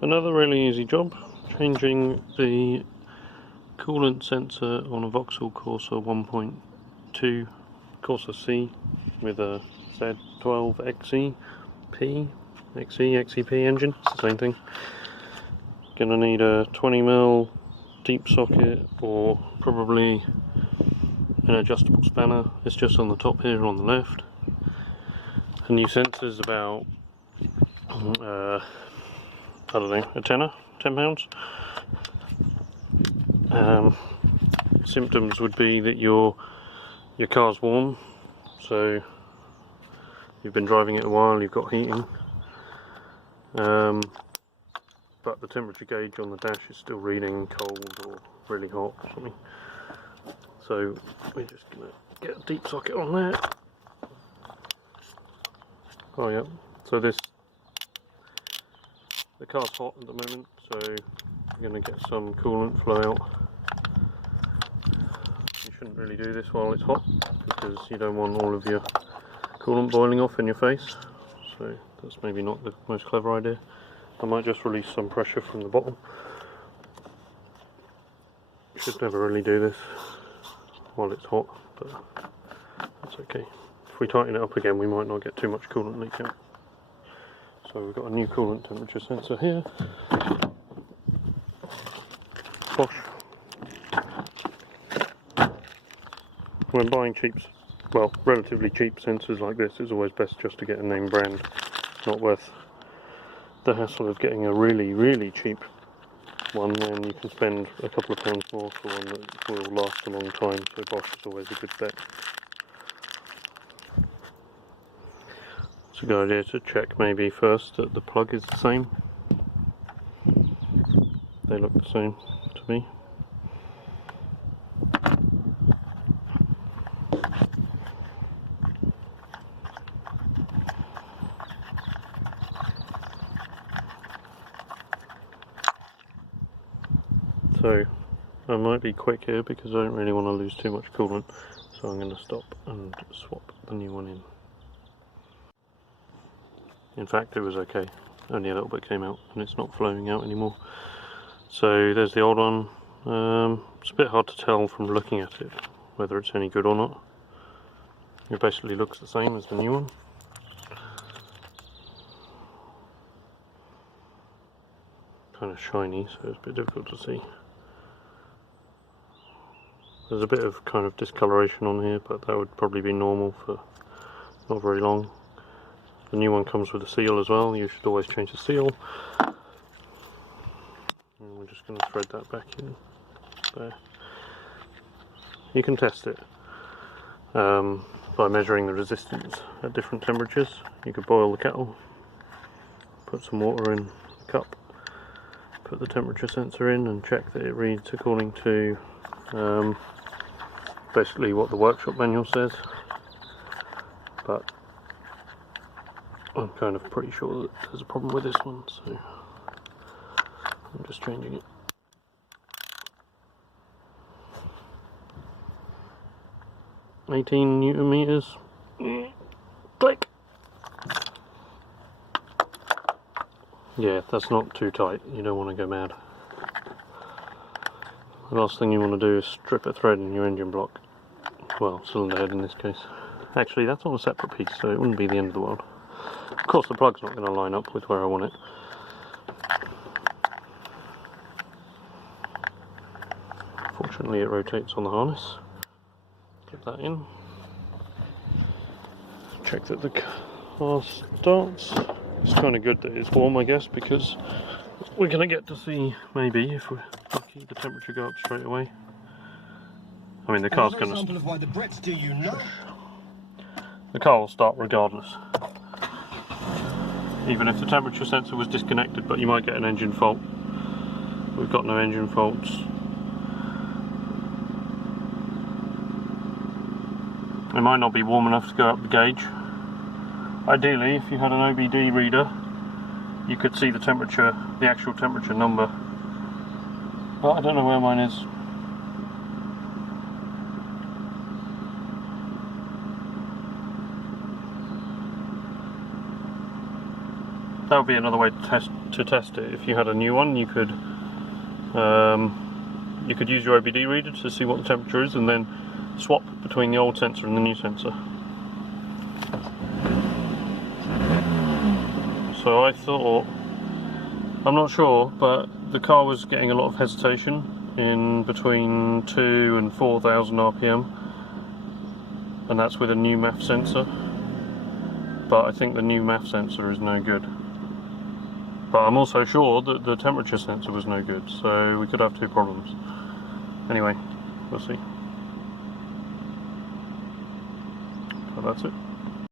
Another really easy job, changing the coolant sensor on a Vauxhall Corsa 1.2 Corsa C with a Z12 XEP engine. It's the same thing. Gonna need a 20mm deep socket or probably an adjustable spanner. It's just on the top here on the left. The new sensor's about I don't know, a tenner, £10. Symptoms would be that your car's warm, so you've been driving it a while, you've got heating, but the temperature gauge on the dash is still reading cold or really hot or something. So we're just going to get a deep socket on there. Oh yeah, so the car's hot at the moment, so we're going to get some coolant flow out. You shouldn't really do this while it's hot because you don't want all of your coolant boiling off in your face, so that's maybe not the most clever idea. I might just release some pressure from the bottom. You should never really do this while it's hot, but that's okay. If we tighten it up again, we might not get too much coolant leak out. So we've got a new coolant temperature sensor here. Bosch. When buying relatively cheap sensors like this, it's always best just to get a name brand. It's not worth the hassle of getting a really cheap one when you can spend a couple of pounds more for one that will last a long time, so Bosch is always a good bet. It's a good idea to check maybe first that the plug is the same. They look the same to me. So I might be quick here because I don't really want to lose too much coolant, so I'm going to stop and swap the new one in. In fact, it was okay, only a little bit came out and it's not flowing out anymore. So there's the old one. It's a bit hard to tell from looking at it whether it's any good or not. It basically looks the same as the new one. Kind of shiny, so it's a bit difficult to see. There's a bit of kind of discoloration on here, but that would probably be normal for not very long. The new one comes with a seal as well. You should always change the seal. And we're just going to thread that back in there. You can test it by measuring the resistance at different temperatures. You could boil the kettle, put some water in the cup, put the temperature sensor in and check that it reads according to basically what the workshop manual says, but I'm kind of pretty sure that there's a problem with this one, so I'm just changing it. $18 Newton meters. Click! Yeah, that's not too tight, you don't want to go mad. The last thing you want to do is strip a thread in your engine block. Well, cylinder head in this case. Actually, that's on a separate piece, so it wouldn't be the end of the world. Of course, the plug's not going to line up with where I want it. Fortunately, it rotates on the harness. Get that in. Check that the car starts. It's kind of good that it's warm, I guess, because we're going to get to see, maybe, if we're lucky, the temperature go up straight away. I mean, the car's going to... The car will start regardless. Even if the temperature sensor was disconnected, but you might get an engine fault. We've got no engine faults. It might not be warm enough to go up the gauge. Ideally, if you had an OBD reader, you could see the temperature, the actual temperature number. But I don't know where mine is. that would be another way to test it. If you had a new one, you could use your OBD reader to see what the temperature is, and then swap between the old sensor and the new sensor. So I thought, I'm not sure, but the car was getting a lot of hesitation in between 2,000 and 4,000 RPM, and that's with a new MAF sensor. But I think the new MAF sensor is no good. But I'm also sure that the temperature sensor was no good, so we could have two problems. Anyway, we'll see. So that's it.